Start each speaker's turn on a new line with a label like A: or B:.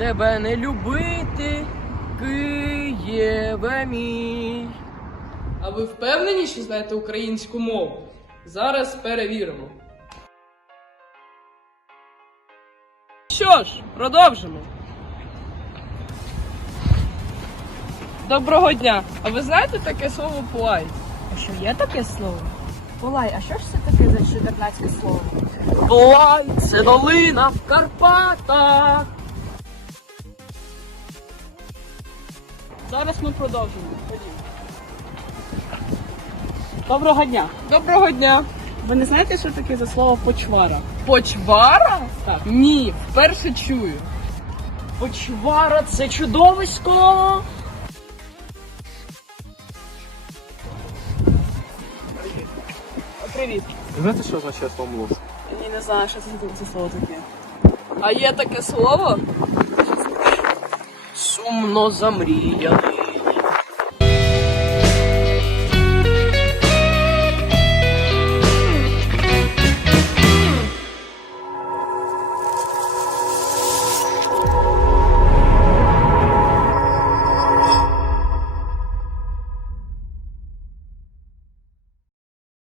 A: тебе не любити, Києве мій.
B: А ви впевнені, що знаєте українську мову? Зараз перевіримо. Що ж, продовжимо. Доброго дня! А ви знаєте таке слово плай?
C: А що є таке слово? Полай, а що ж це таке за чудернацьке слово?
A: Плай, це долина в Карпатах.
B: Зараз ми продовжимо. Ходімо.
C: Доброго дня!
B: Доброго дня!
C: Ви не знаєте, що таке за слово почвара?
B: Почвара?
C: Так.
B: Ні, вперше чую.
A: Почвара це чудовисько.
C: Привіт.
D: Знаєте, що означає слово млос?
C: Ні, не знаю, що це за слово таке.
B: А є таке слово?
A: Сумно замріяний.